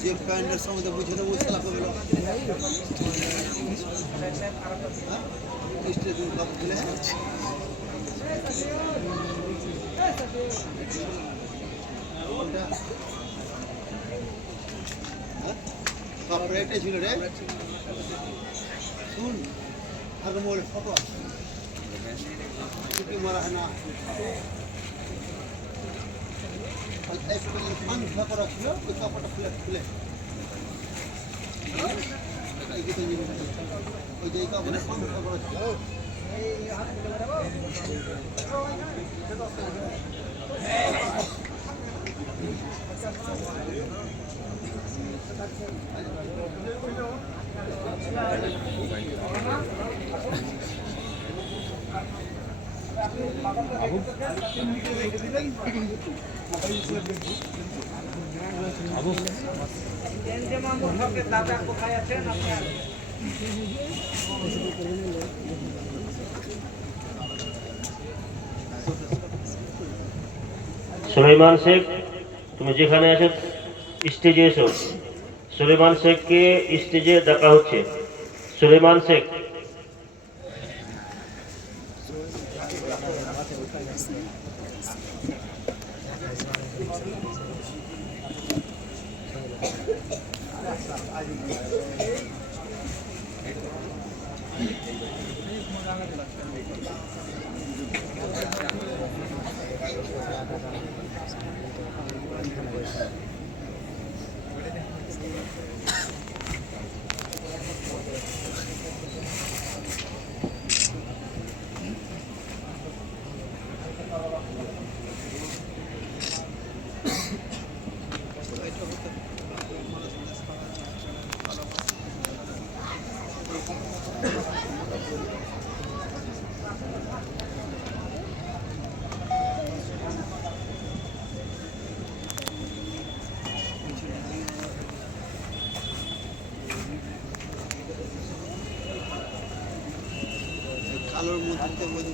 যে প্যান্টের সঙ্গে বুঝে দেবো সেলা করবে স্টেজ ছিল রে। শুন আগে মোড়ে ফটো। ছুটি মারা হয় না। একটু ফান করা ছিল, ওই কাপড়টা খুলে খুলে। ওই যে কাপড়ে ফান করা ছিল। সুলাইমান শেখ তুমি যেখানে আছো স্টেজে এসো। সুলেমান শেখকে স্টেজে ডাকা হচ্ছে। সুলেমান শেখ কালোর মধ্যে মধ্যে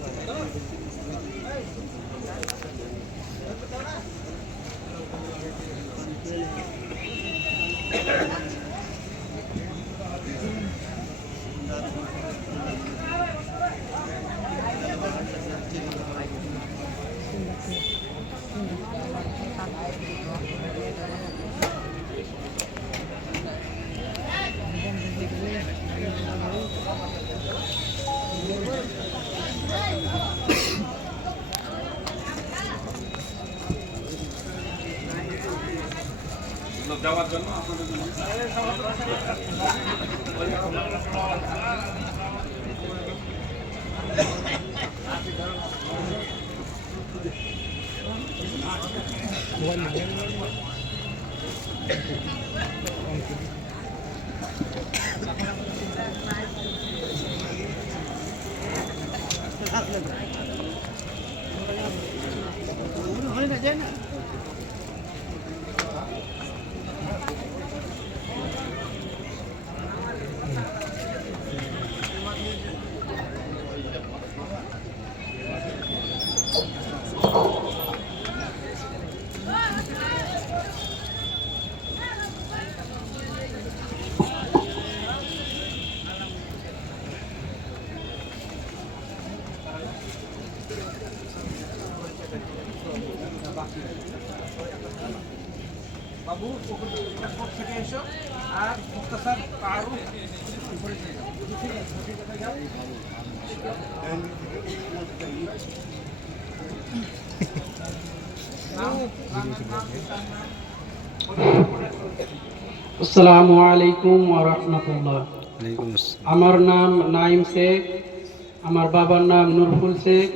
দেওয়ার জন্য আপনাদের জন্য বাবু পুকুর থেকে এসো আর মুক্তাসার পারু উপরে চলে যাও আসসালামু আলাইকুম ওয়া রাহমাতুল্লাহ আমার নাম নাইম শেখ আমার বাবার নাম নুরফুল শেখ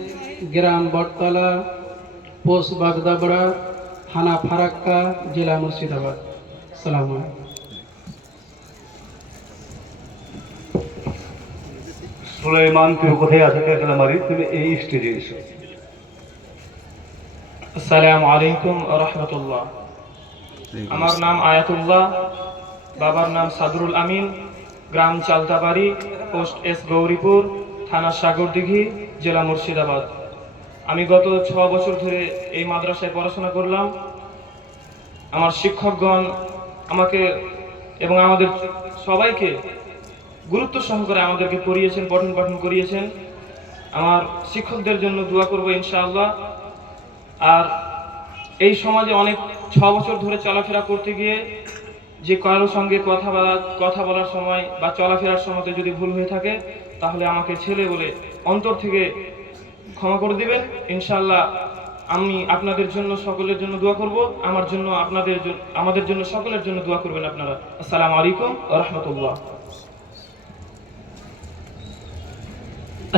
গ্রাম বটতলা পোস্ট বাগদাবড়া থানা ফারাক্কা জেলা মুর্শিদাবাদ আলাইকুম। সুলাইমান তুমি কোথায় আছো? তুমি এই স্টেজে এসো। আসসালামু আলাইকুম রহমতুল্লাহ। আমার নাম আয়াতুল্লাহ বাবার নাম সাদরুল আমিন গ্রাম চালতাবাড়ি পোস্ট এস গৌরীপুর থানা সাগরদিঘি জেলা মুর্শিদাবাদ। আমি গত ছ বছর ধরে এই মাদ্রাসায় পড়াশোনা করলাম। আমার শিক্ষকগণ আমাকে এবং আমাদের সবাইকে গুরুত্ব সহকারে আমাদেরকে পড়িয়েছেন পঠন পাঠন করিয়েছেন। আমার শিক্ষকদের জন্য দোয়া করব ইনশাআল্লাহ। আর এই সমাজে অনেক ছ বছর ধরে চলাফেরা করতে গিয়ে যে কারোর সঙ্গে কথা বলা, কথা বলার সময় বা চলাফেরার সময় যদি ভুল হয়ে থাকে, তাহলে আমাকে ছেলে বলে অন্তর থেকে ক্ষমা করে দিবেন। ইনশাল্লাহ আমি আপনাদের জন্য সকলের জন্য দোয়া করব। আমার জন্য আপনাদের আমাদের জন্য সকলের জন্য দোয়া করবেন আপনারা। আসসালামু আলাইকুম রহমতুল্লাহ।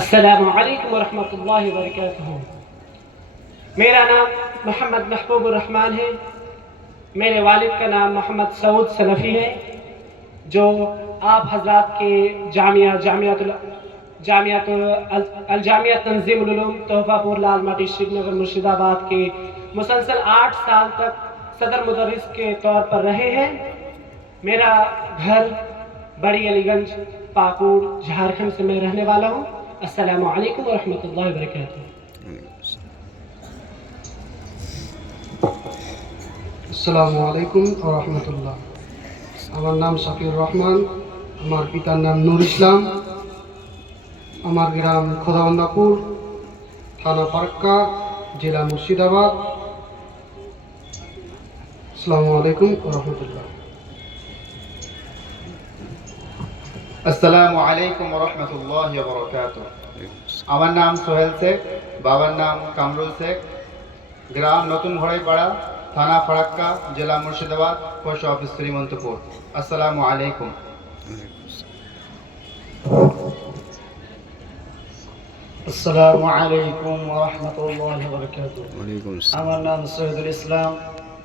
السلام علیکم ورحمۃ اللہ وبرکاتہ میرا نام محمد محبوب الرحمن ہے میرے والد کا نام محمد سعود سلفی ہے جو آپ حضرات کے جامعہ جامعہ جامعہ الجامعہ تنظیم العلوم، تحفہ پور لال ماٹی شری نگر مرشد آباد کے مسلسل آٹھ سال تک صدر مدرس کے طور پر رہے ہیں۔ میرا گھر بڑی علی گنج، پاکوڑ، جھارکھنڈ سے میں رہنے والا ہوں۔ السلام علیکم ورحمۃ اللہ وبرکاتہ۔ السلام علیکم ورحمۃ اللہ۔ ہمار نام শাকির রহমান আমার পিতার نام نور اسلام۔ আমার গ্রাম খোদাবন্দাপুর, থানা ফারাক্কা জেলা মুর্শিদাবাদ। আসসালামু আলাইকুম রহমতুল্লাহ। আসসালামু আলাইকুম রহমতুল্লাহ বরকাত আমার নাম সোহেল শেখ, বাবার নাম কামরুল শেখ। গ্রাম নতুন ঘড়াইপাড়া, থানা ফারাক্কা জেলা মুর্শিদাবাদ, পোস্ট অফিস শ্রীমন্তপুর। আসসালামু আলাইকুম। আসসালামু আলাইকুম রহমতুল্লাহ বরকাত আমার নাম সৈয়দুল ইসলাম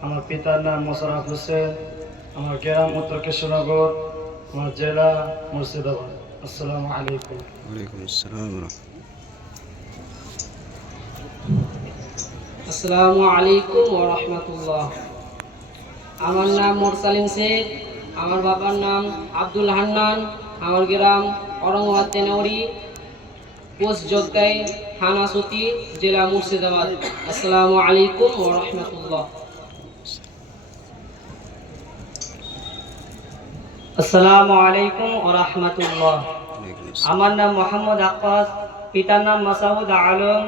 আমার পিতার নাম মোশারফ হোসেন আমার গ্রাম উত্তর কৃষ্ণনগর আমার জেলা মুর্শিদাবাদ। আসসালামু আলাইকুম। ওয়ালাইকুম আসসালাম আসসালামু আলাইকুম ওয়া রাহমাতুল্লাহ আমার নাম মোরসালিম শেখ আমার বাবার নাম আব্দুল হান্নান আমার গ্রাম অরঙ্গাবাদ তেনৌরি পোস্ট জেলা মুর্শিদাবাদ। আসসালামু আলাইকুম ওয়া রাহমাতুল্লাহ। আসসালামু আলাইকুম ওয়া রাহমাতুল্লাহ। আমার নাম মোহাম্মদ আক্কাস, পিতার নাম মাসাউদ আলম।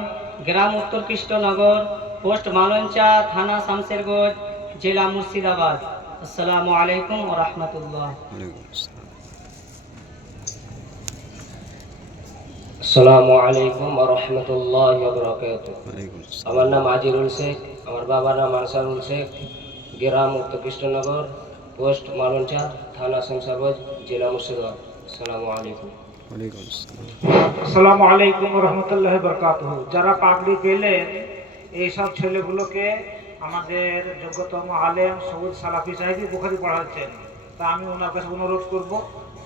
গ্রাম উত্তর কৃষ্ণনগর, পোস্ট মালঞ্চা, থানা শামশেরগঞ্জ জেলা মুর্শিদাবাদ। আসসালামু আলাইকুম ওয়া রাহমাতুল্লাহ। আসসালামু আলাইকুম ওয়া রাহমাতুল্লাহি ওয়া বারাকাতুহু। আমার নাম আজিরুল শেখ আমার বাবার নাম আনসারুল শেখ। গ্রাম উত্তর কৃষ্ণনগর পোস্ট মালঞ্চা থানা শমশাবাদ জেলা মুর্শিদাবাদ। সালামু আলাইকুম। আসসালামু। আলাইকুম রহমতুল্লাহ বরকাত যারা পাগড়ি পেলেন এইসব ছেলেগুলোকে আমাদের যোগ্যতম আলেম সবুজ সালাফি সাহেবই বুখারি পড়াচ্ছেন। তা আমি ওনার কাছে অনুরোধ করব